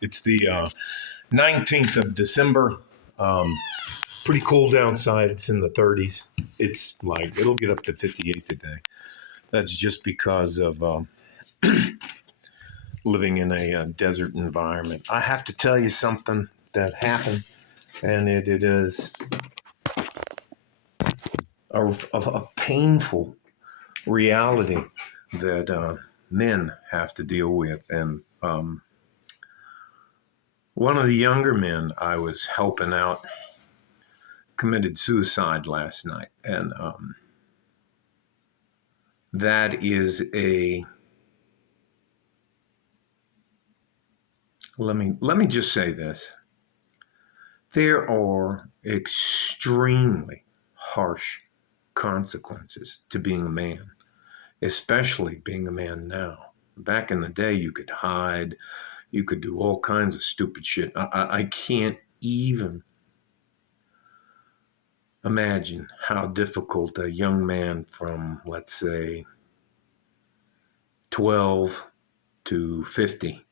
It's the 19th of December. Um, Pretty cold outside. It's in the 30s. It's like it'll get up to 58 today. That's just because of living in a desert environment. I have to tell you something that happened, and it is a painful reality that men have to deal with. And one of the younger men I was helping out committed suicide last night, and that is a let me just say this: there are extremely harsh consequences to being a man, especially being a man now. Back in the day, you could hide, you could do all kinds of stupid shit. I can't even imagine how difficult a young man from, let's say, 12 to 50.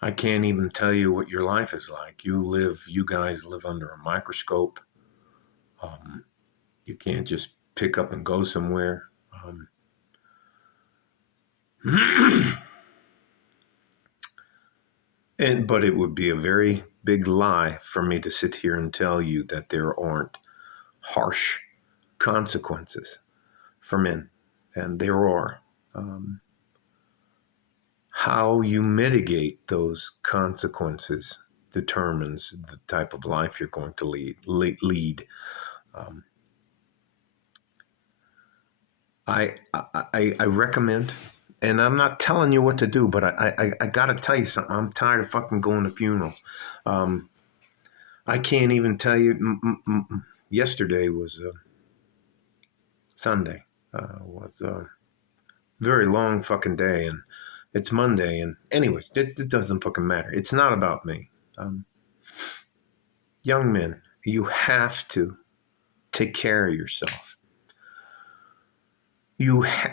I can't even tell you what your life is like. You guys live under a microscope. Um, you can't just pick up and go somewhere. But it would be a very big lie for me to sit here and tell you that there aren't harsh consequences for men, and there are. How you mitigate those consequences determines the type of life you're going to lead. Um, I recommend, and I'm not telling you what to do, but I got to tell you something. I'm tired of fucking going to funerals. I can't even tell you. Yesterday was Sunday. Was a very long fucking day, and it's Monday. And anyway, it doesn't fucking matter. It's not about me. Young men, you have to take care of yourself.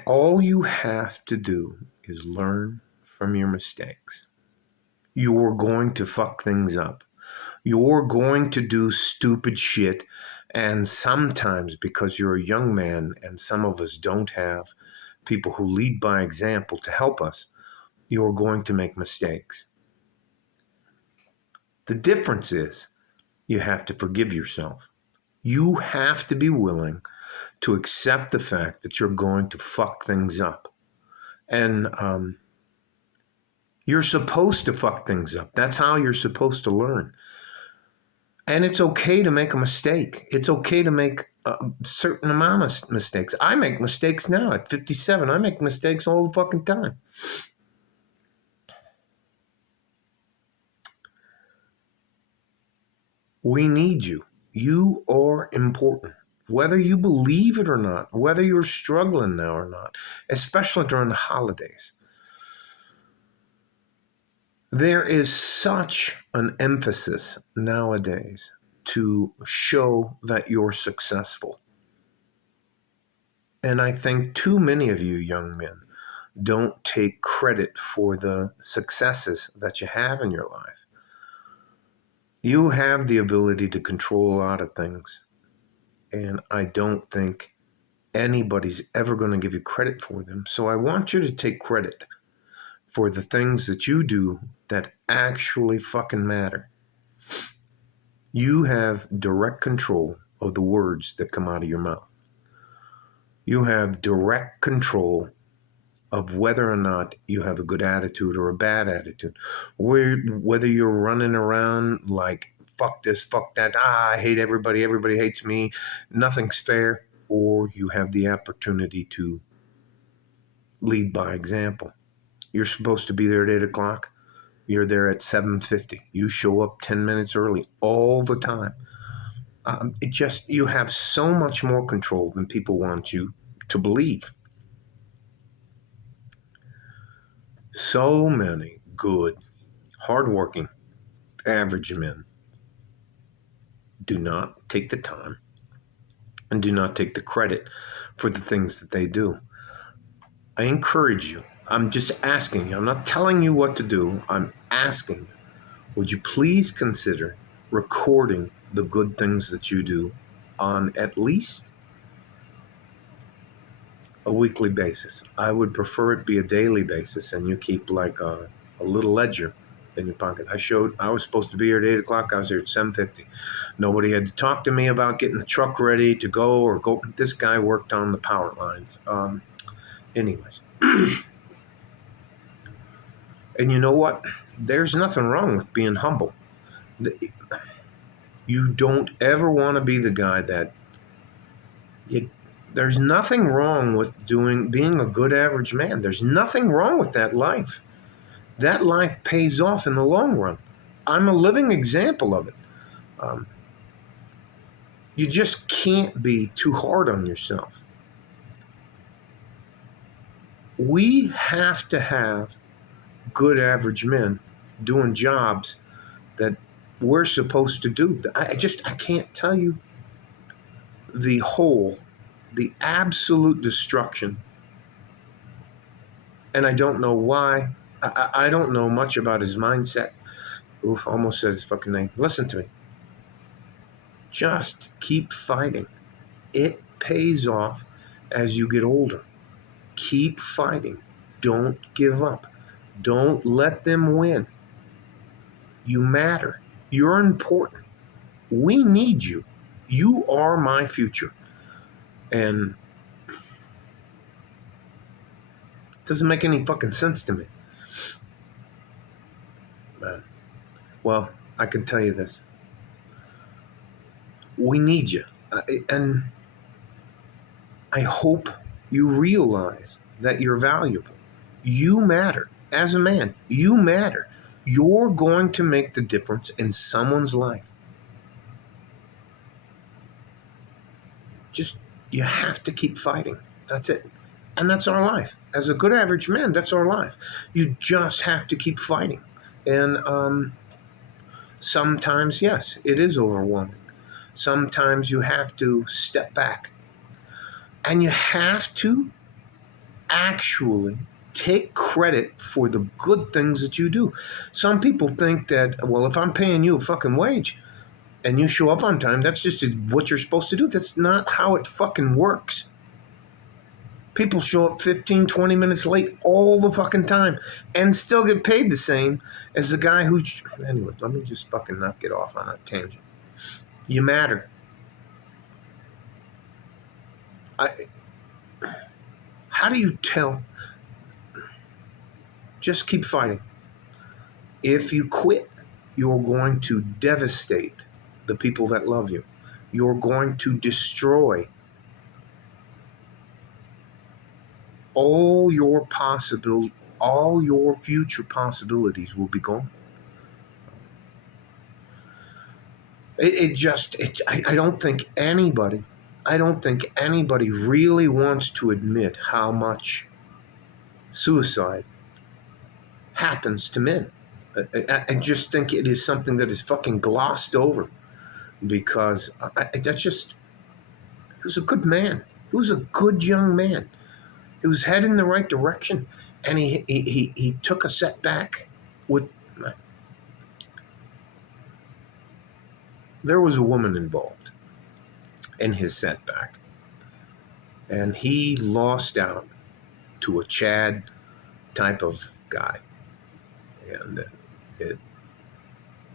All you have to do is learn from your mistakes. You're going to fuck things up. You're going to do stupid shit. And sometimes, because you're a young man and some of us don't have people who lead by example to help us, you're going to make mistakes. The difference is you have to forgive yourself. You have to be willing to accept the fact that you're going to fuck things up. And you're supposed to fuck things up. That's how you're supposed to learn. And it's okay to make a mistake. It's okay to make a certain amount of mistakes. I make mistakes now at 57. I make mistakes all the fucking time. We need you. You are important. Whether you believe it or not, whether you're struggling now or not, especially during the holidays. There is such an emphasis nowadays to show that you're successful. And I think too many of you young men don't take credit for the successes that you have in your life. You have the ability to control a lot of things. And I don't think anybody's ever going to give you credit for them. So I want you to take credit for the things that you do that actually fucking matter. You have direct control of the words that come out of your mouth. You have direct control of whether or not you have a good attitude or a bad attitude. Whether you're running around like, fuck this, fuck that, I hate everybody, everybody hates me, nothing's fair, or you have the opportunity to lead by example. You're supposed to be there at 8 o'clock. You're there at 7:50. You show up 10 minutes early all the time. You have so much more control than people want you to believe. So many good, hardworking, average men do not take the time and do not take the credit for the things that they do. I encourage you. I'm just asking you. I'm not telling you what to do. I'm asking you. would you please consider recording the good things that you do on at least a weekly basis? I would prefer it be a daily basis, and you keep like a little ledger in your pocket. I was supposed to be here at 8 o'clock. I was here at 7:50. Nobody had to talk to me about getting the truck ready to go or go. This guy worked on the power lines. Anyways. And you know what? There's nothing wrong with being humble. You don't ever want to be the guy that there's nothing wrong with being a good average man. There's nothing wrong with that life. That life pays off in the long run. I'm a living example of it. You just can't be too hard on yourself. We have to have good average men doing jobs that we're supposed to do. I can't tell you the absolute destruction. And I don't know why. I don't know much about his mindset. Oof, almost said his fucking name. Listen to me. Just keep fighting. It pays off as you get older. Keep fighting. Don't give up. Don't let them win. You matter. You're important. We need you. You are my future. And it doesn't make any fucking sense to me. Man. Well, I can tell you this. We need you. And I hope you realize that you're valuable. You matter. As a man, you matter. You're going to make the difference in someone's life. Just, you have to keep fighting. That's it. And that's our life. As a good average man, that's our life. You just have to keep fighting. And sometimes, yes, it is overwhelming. Sometimes you have to step back. And you have to actually take credit for the good things that you do. Some people think that, well, if I'm paying you a fucking wage and you show up on time, that's just what you're supposed to do. That's not how it fucking works. People show up 15, 20 minutes late all the fucking time and still get paid the same as the guy who... Anyway, let me just fucking not get off on a tangent. You matter. How do you tell? Just keep fighting. If you quit, you're going to devastate the people that love you. You're going to destroy all your future possibilities will be gone. I don't think anybody really wants to admit how much suicide happens to men. I just think it is something that is fucking glossed over, because he was a good man. He was a good young man. He was heading in the right direction, and he took a setback with... There was a woman involved in his setback, and he lost out to a Chad type of guy, and it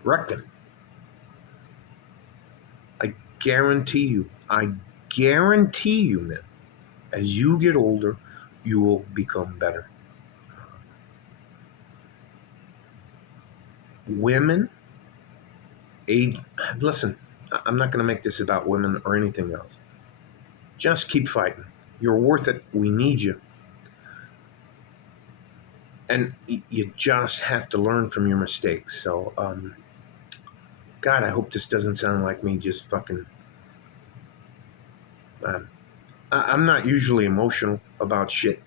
wrecked him. I guarantee you, man, as you get older, you will become better. Women, listen, I'm not going to make this about women or anything else. Just keep fighting. You're worth it. We need you. And you just have to learn from your mistakes. So, God, I hope this doesn't sound like me just fucking... I'm not usually emotional about shit.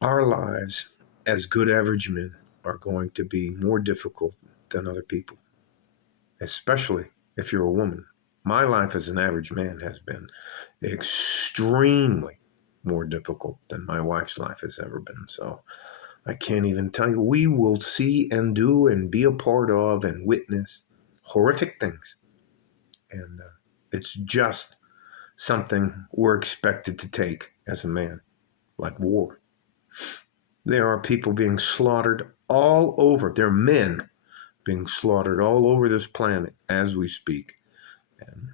Our lives as good average men are going to be more difficult than other people, especially if you're a woman. My life as an average man has been extremely more difficult than my wife's life has ever been. So I can't even tell you. We will see and do and be a part of and witness horrific things. And it's just something we're expected to take as a man, like war. There are people being slaughtered all over. There are men being slaughtered all over this planet as we speak. And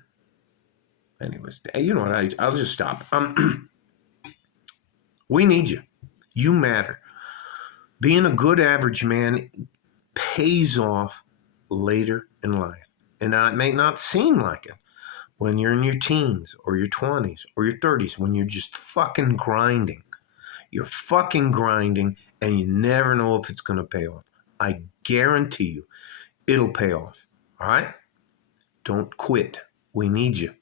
anyways, you know what? I'll just stop. We need you. You matter. Being a good average man pays off later in life. And now it may not seem like it when you're in your teens or your 20s or your 30s, when you're just fucking grinding. You're fucking grinding and you never know if it's going to pay off. I guarantee you it'll pay off. All right? Don't quit. We need you.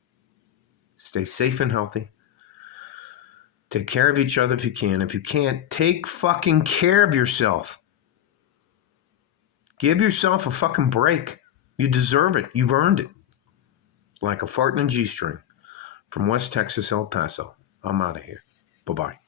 Stay safe and healthy. Take care of each other if you can. If you can't, take fucking care of yourself. Give yourself a fucking break. You deserve it. You've earned it. Like a fart in a G-string. From West Texas, El Paso. I'm out of here. Bye-bye.